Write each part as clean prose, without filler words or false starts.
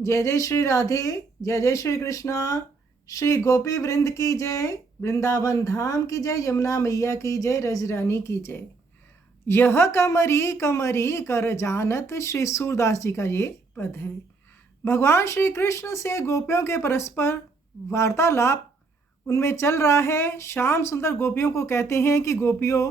जय जय श्री राधे, जय जय श्री कृष्णा। श्री गोपी वृंद की जय, वृंदावन धाम की जय, यमुना मैया की जय, रजरानी की जय। यह कमरी कमरी कर जानत, श्री सूरदास जी का ये पद है। भगवान श्री कृष्ण से गोपियों के परस्पर वार्तालाप उनमें चल रहा है। श्याम सुंदर गोपियों को कहते हैं कि गोपियों,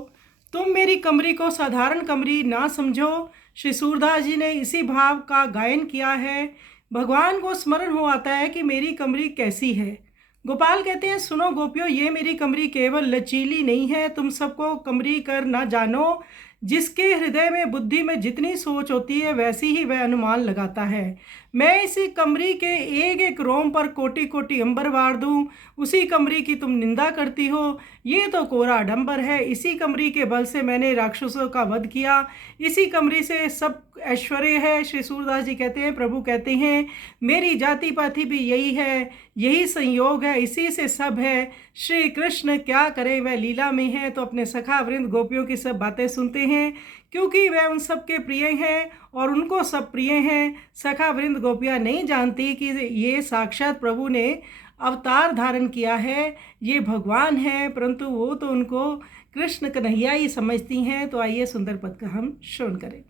तुम मेरी कमरी को साधारण कमरी ना समझो। श्री सूरदास जी ने इसी भाव का गायन किया है। भगवान को स्मरण हो आता है कि मेरी कमरी कैसी है। गोपाल कहते हैं, सुनो गोपियों, ये मेरी कमरी केवल लचीली नहीं है, तुम सबको कमरी कर ना जानो। जिसके हृदय में बुद्धि में जितनी सोच होती है वैसी ही वह अनुमान लगाता है। मैं इसी कमरी के एक एक रोम पर कोटि कोटि अंबर वार दूं, उसी कमरी की तुम निंदा करती हो। ये तो कोरा डंबर है। इसी कमरी के बल से मैंने राक्षसों का वध किया, इसी कमरी से सब ऐश्वर्य है। श्री सूरदास जी कहते हैं, प्रभु कहते हैं, मेरी जाति पाति भी यही है, यही संयोग है, इसी से सब है। श्री कृष्ण क्या करे, वह लीला में है। तो अपने सखा वृंद गोपियों की सब बातें सुनते हैं, क्योंकि वह उन सब के प्रिय हैं और उनको सब प्रिय हैं। सखा वृंद गोपियाँ नहीं जानती कि ये साक्षात प्रभु ने अवतार धारण किया है, ये भगवान है, परंतु वो तो उनको कृष्ण कन्हैया ही समझती हैं। तो आइए सुंदर पद का हम श्रवण करें।